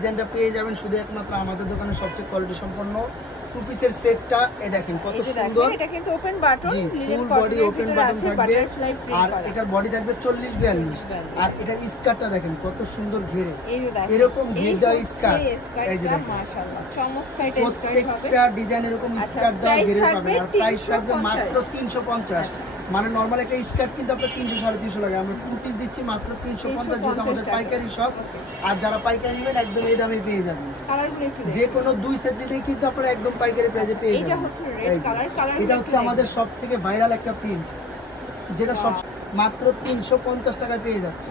ডিজাইনটা পেয়ে যাবেন শুধু একমাত্র আমাদের দোকানে সবচেয়ে কোয়ালিটি সম্পন্ন টু পিসের সেটটা। এই দেখেন কত সুন্দর, এটা কিন্তু open button, full body open button থাকবে, আর এটার বডি থাকবে 40-42, আর এটার স্কার্টটা দেখেন কত সুন্দর ঘেরে, এরকম ঘের দেওয়া স্কার্ট। এই যে মাশাআল্লাহ চমৎকার এটা স্কার্ট হবে, প্রত্যেকটা ডিজাইন এরকম স্কার্ট দেওয়া ঘেরে পাবেন। আর প্রাইস থাকবে মাত্র 350। মানে নরমাল একটা স্কার্ট কিন্তু আপনার 300-350 লাগে, আমরা টু পিস দিচ্ছি মাত্র 350, যেটা আমাদের পাইকারি শপ। আর যারা পাইকারি নেবেন একদম এই দামে পেয়ে যাবেন। যে কোনো 2 সেট নিলেই কিন্তু আপনারা একদম পাইকারি প্রাইসে পেয়ে যাবেন। এটা হচ্ছে আমাদের সব থেকে ভাইরাল একটা প্রিন্ট, যেটা সব মাত্র 350 টাকায় পেয়ে যাচ্ছে।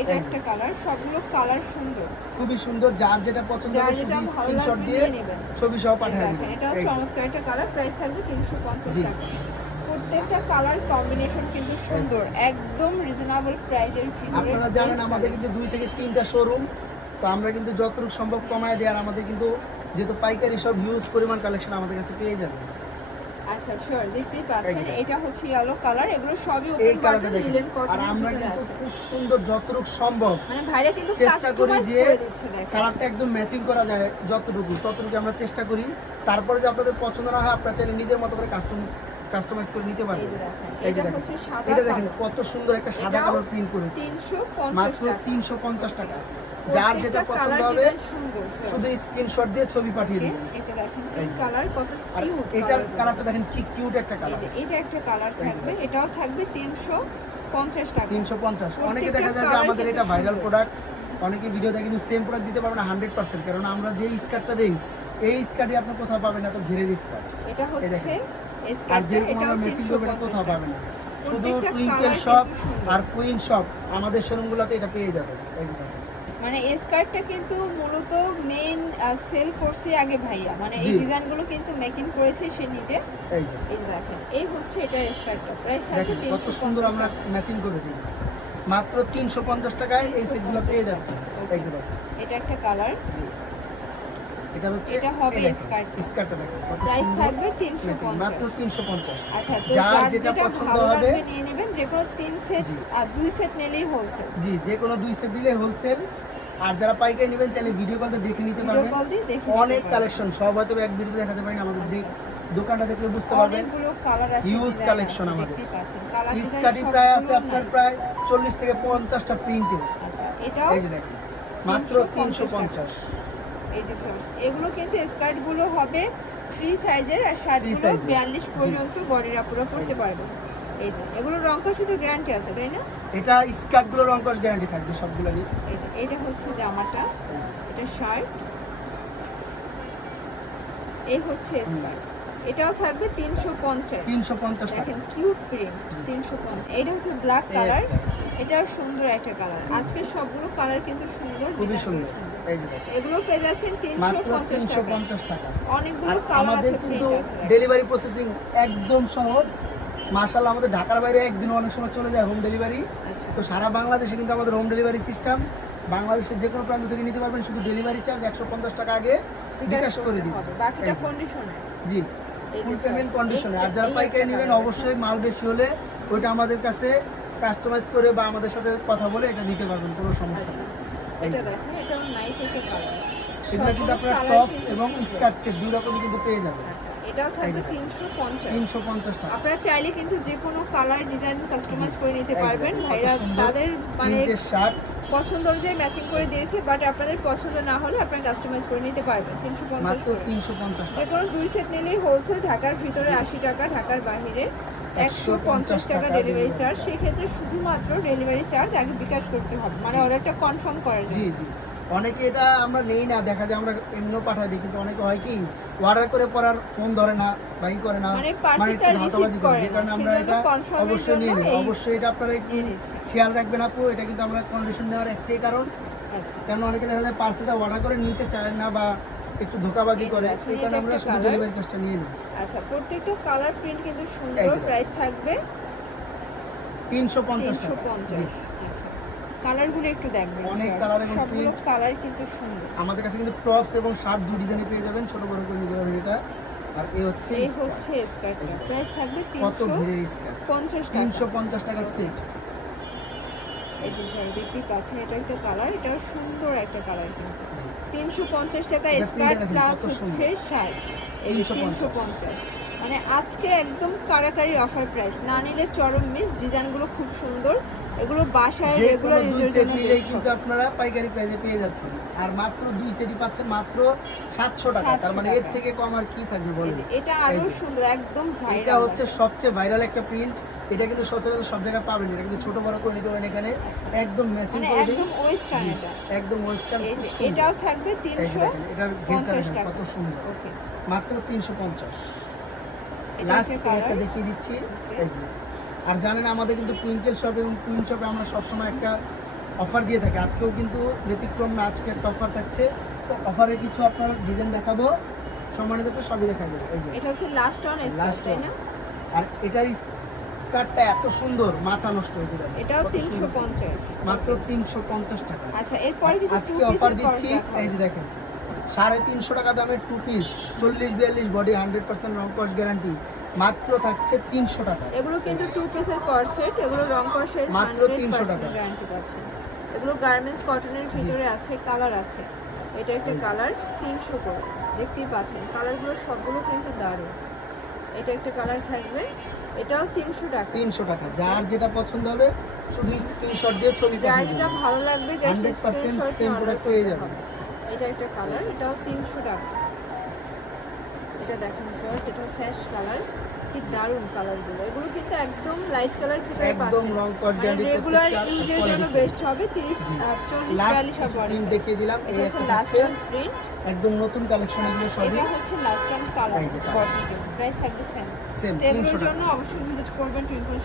এটা একটা কালার, সবগুলো কালার সুন্দর, খুবই সুন্দর। যার যেটা পছন্দ হবে শুধু স্ক্রিনশট দিয়ে ছবি সহ পাঠিয়ে দিবেন। এটা চমৎকার একটা কালার, প্রাইস থাকবে 350 টাকা। প্রত্যেকটা কালার কম্বিনেশন কিন্তু সুন্দর, একদম রিজনেবল প্রাইসের ভিতরে। আপনারা জানেন আমাদের কিন্তু 2 থেকে 3টা শোরুম, তো আমরা কিন্তু যতটুকু সম্ভব কমায় দেই। আর আমাদের কিন্তু যেহেতু পাইকারি সব হিউজ পরিমাণ কালেকশন আমাদের কাছে পেয়ে যাবেন। আচ্ছা শিওর, দেখতেই পাচ্ছেন এটা হচ্ছে ইয়েলো কালার, এগুলো সবই এই কালারটা দেখেন। আর আমরা কিন্তু খুব সুন্দর যতটুকু সম্ভব মানে ভাইরা কিন্তু চেষ্টা করি যে দেখেন কালারটা একদম ম্যাচিং করা যায়, যতটুকু ততটুকু আমরা চেষ্টা করি। তারপরে যে আপনাদের পছন্দ না হয় আপনারা চাইলে নিজের মতো করে কাস্টমাইজ করে নিতে পারবেন। এই যে দেখেন, এটা দেখেন কত সুন্দর একটা সাদা কালার প্রিন্ট করেছে, মাত্র 350 টাকা। যার যেটা পছন্দ হবে শুধু স্ক্রিনশট দিয়ে ছবি পাঠিয়ে দিবেন। এটা দেখেন এই কালার কত কিউট, এটার কালারটা দেখেন কি কিউট একটা কালার। এটা একটা কালার থাকবে, এটাও থাকবে 350 টাকা। 350। অনেকে দেখা যায় যে আমাদের এটা ভাইরাল প্রোডাক্ট, অনেকে ভিডিও দেখে কিন্তু সেম প্রোডাক্ট দিতে পারবে না 100%, কারণ আমরা যে স্কার্টটা দেই এই স্কার্টই আপনি কোথাও পাবেন না, তো ঘেরের স্কার্ট। এটা হচ্ছে আর যে কোনো ম্যাচিং করবে এটা কোথাও পাবেন না, শুধু টুইঙ্কেল শপ আর কুইন শপ আমাদের শোরুমগুলোতে এটা পেয়ে যাবেন। এই যে মানে এই স্কার্টটা কিন্তু মূলত মেইন সেল করছে আগে ভাইয়া, মানে এই ডিজাইনগুলো কিন্তু মেকিং করেছে সে নিজে। এই যে দেখেন এই হচ্ছে এটার স্কার্টটা, প্রাইস থাকবে 350। কত সুন্দর আমরা ম্যাচিং করে দিই, মাত্র 350 টাকায় এই সেটগুলো পেয়ে যাচ্ছে। এই যে দেখেন এটা একটা কালার, এটা হচ্ছে এটা হবে স্কার্টটা দেখেন কত প্রাইস সুন্দর, থাকবে 350, মাত্র 350। আচ্ছা তো যার যেটা পছন্দ হবে নিয়ে নেবেন, যে কোনো 3 সেট আর 2 সেট নিলেই হোলসেল। জি, যে কোনো 2 সেট নিলে হোলসেল। আর যারা পাইকারি নেবেন চাইলে ভিডিও কল দিয়ে দেখে নিতে পারবেন। অনেক কালেকশন, সব হয়তো এক ভিডিওতে দেখাতে পারি না, আমাদের দোকানটা দেখলে বুঝতে পারবেন। হিউজ কালেকশন আমাদের। স্কার্টই প্রায় আছে আপনার প্রায় 40 থেকে 50টা প্রিন্টের। আচ্ছা এটাও এই যে দেখেন মাত্র 350। এই যে এগুলো কিন্তু স্কার্ট গুলো হবে ফ্রি সাইজের, আর শার্টগুলো 42 পর্যন্ত বডির আপুরা পরতে পারবে। এই যে এগুলো রং কস শুধু গ্যারান্টি আছে তাই না? এটা স্কার্টগুলো রং কস গ্যারান্টি থাকবে সবগুলোরই। এটা হচ্ছে জামাটা, এটা শার্ট, এই হচ্ছে স্কার্ট, এটাও থাকবে 350 টাকা। দেখেন কিউট প্রিন্ট 350। এটা হচ্ছে ব্ল্যাক কালার, এটাও সুন্দর একটা কালার। আজকে সবগুলো কালার কিন্তু সুন্দর, খুবই সুন্দর। এই যে এগুলো পেয়ে যাচ্ছেন 350 টাকা। অনেকগুলো কালার আছে। আমাদের কিন্তু ডেলিভারি প্রসেসিং একদম সহজ মাশাআল্লাহ। আমাদের ঢাকার বাইরে একদিন অনেক সময় চলে যায় হোম ডেলিভারি। তো সারা বাংলাদেশে কিন্তু আমাদের হোম ডেলিভারি সিস্টেম, বাংলাদেশের যে কোনো প্রান্ত থেকে নিতে পারবেন। শুধু ডেলিভারি চার্জ 150 টাকা আগে বিকাশ করে দিবেন, বাকিটা কন্ডিশনে। জি, ফুল পেমেন্ট কন্ডিশনে। আর যারা পাইকারি নেবেন অবশ্যই মাল বেশি হলে ওইটা আমাদের কাছে কাস্টমাইজ করে বা আমাদের সাথে কথা বলে এটা নিতে পারবেন, কোনো সমস্যা নেই। এটা দেখেন এটাও নাইস একটা কালার। এগুলো কিন্তু আপনারা টপস এবং স্কার্ট সেট দুই রকমই কিন্তু পেয়ে যাবেন। এটাও থাকবে 350 টাকা। আপনারা চাইলে কিন্তু যে কোনো কালার ডিজাইন কাস্টমাইজ করে নিতে পারবেন। ভাইরা তাদের মানে শার্ট পছন্দ অনুযায়ী ম্যাচিং করে দিয়েছে, বাট আপনাদের পছন্দ না হলে আপনারা কাস্টমাইজ করে নিতে পারবেন। 350 যে কোনো 2 সেট নিলেই হোলসেল, ঢাকার ভিতরে 80 টাকা, ঢাকার বাইরে 150 টাকা ডেলিভারি চার্জ। সেই ক্ষেত্রে শুধুমাত্র ডেলিভারি চার্জ আগে বিকাশ করতে হবে, মানে অর্ডারটা কনফার্ম করার জন্য। জি জি, অনেকে এটা আমরা নেই না, দেখা যায় আমরা এমনিও পাঠাই দিই, কিন্তু অনেকে হয় কি অর্ডার করে পরার ফোন ধরে না বা ই করে না, মানে একটু ধাতাবাজি করে, যে কারণে আমরা এটা অবশ্যই নিয়ে নিই। অবশ্যই এটা আপনারা একটু খেয়াল রাখবেন আপু। এটা কিন্তু আমরা কন্ডিশন নেওয়ার একটাই কারণ, কারণ অনেকে দেখা যায় পার্সেলটা অর্ডার করে নিতে চায় না বা একটু ধোঁকাবাজি করে, এই কারণে আমরা শুধু ডেলিভারি চার্জটা নিয়ে নিই। আচ্ছা প্রত্যেকটা কালার প্রিন্ট কিন্তু সুন্দর, প্রাইস থাকবে 350 টাকা। কালারগুলো একটু দেখবেন, অনেক কালার এবং সবগুলো কালার কিন্তু সুন্দর। আমাদের কাছে কিন্তু টপস এবং শার্ট দুই ডিজাইনে পেয়ে যাবেন, ছোট বড় করে নিতে পারবেন। এটা আর এই হচ্ছে স্কার্ট, প্রাইস থাকবে 350 টাকা সেট। এই যে সরি দেখতেই পাচ্ছেন, এটা একটা কালার, এটাও সুন্দর একটা কালার কিন্তু 350 টাকা স্কার্ট প্লাস হচ্ছে শার্ট। এই যে 350, মানে আজকে একদম কারাকারি অফার প্রাইস, না নিলে চরম মিস। ডিজাইনগুলো খুব সুন্দর, এগুলো বাসায় রেগুলার ইউজের জন্য কিন্তু আপনারা পাইকারি প্রাইসে পেয়ে যাচ্ছেন। আর মাত্র 2 সেটই পাচ্ছেন মাত্র 700 টাকা। তার মানে এর থেকে কম আর কি থাকবে বলেন? এটা আরো সুন্দর, একদম ভাইরাল। এটা হচ্ছে সবচেয়ে ভাইরাল একটা প্রিন্ট। এটা কিন্তু সচরাচর সব জায়গায় পাবেন, এটা কিন্তু ছোট বড় করে নিতে পারেন। এখানে একদম ম্যাচিং করে দেই, একদম ওয়েস্টার্ন। এটা একদম ওয়েস্টার্ন, এই যে এটাও থাকবে 350 টাকা। কত সুন্দর, ওকে মাত্র 350। লাস্ট একটা দেখিয়ে দিচ্ছি, এই যে। আর জানেন আমাদের কিন্তু টুইঙ্কেল শপ এবং টুইন শপে আমরা সবসময় একটা অফার দিয়ে থাকি। আজকেও কিন্তু ব্যতিক্রম না, আজকে একটা অফার থাকছে। তো অফারে কিছু আপনার ডিজাইন দেখাবো, সম্মানিত সবই দেখা যাবে। এই যে এটা হচ্ছে লাস্ট অন স্কার্ট, তাই না? আর এটার স্কার্টটা এত সুন্দর, মাথা নষ্ট হয়ে যাবে। এটাও 350, মাত্র 350 টাকা। আচ্ছা এরপরে কিছু আজকে অফার দিচ্ছি, এই যে দেখেন 350 টাকা দামের 2 পিস 40-42 বডি 100% রং কস গ্যারান্টি, মাত্র থাকছে 300 টাকা। এগুলো কিন্তু 2 পিসের কর্সেট, এগুলো রং কসের মাত্র 300 টাকা গ্যারান্টি পাচ্ছেন। এগুলো গার্মেন্টস কটনের ভিতরে আছে, কালার আছে। এটা একটা কালার 300 করে, দেখতেই পাচ্ছেন কালারগুলো সবগুলো কিন্তু দারুণ। এটা একটা কালার থাকবে, এটাও 300 টাকা। 300 টাকা, যার যেটা পছন্দ হবে শুধু স্ক্রিনশট দিয়ে ছবি পাঠিয়ে যার দিন, যেটা ভালো লাগবে জাস্ট 100% স্ক্রিনশট সেম প্রোডাক্ট পেয়ে যাবেন। এটা একটা কালার, এটাও 300 টাকা। এটা দেখেন ফ্রেন্ডস, এটা হচ্ছে অ্যাশ কালার, কি দারুণ কালারগুলো। এগুলো কিন্তু একদম লাইট কালার ভিতরে পাচ্ছেন, একদম রং কস গ্যারান্টি, রেগুলার ইউজের জন্য বেস্ট হবে। 30 40 42 সব প্রিন্ট দেখিয়ে দিলাম। এই একটা লাস্ট হচ্ছে অন প্রিন্ট, একদম নতুন কালেকশন, এগুলো সবই এটা হচ্ছে লাস্ট অন কালার। এই যে প্রাইস থাকবে সেম। সেম এগুলোর 300 টাকা। জন্য অবশ্যই ভিজিট করবেন টুইঙ্কল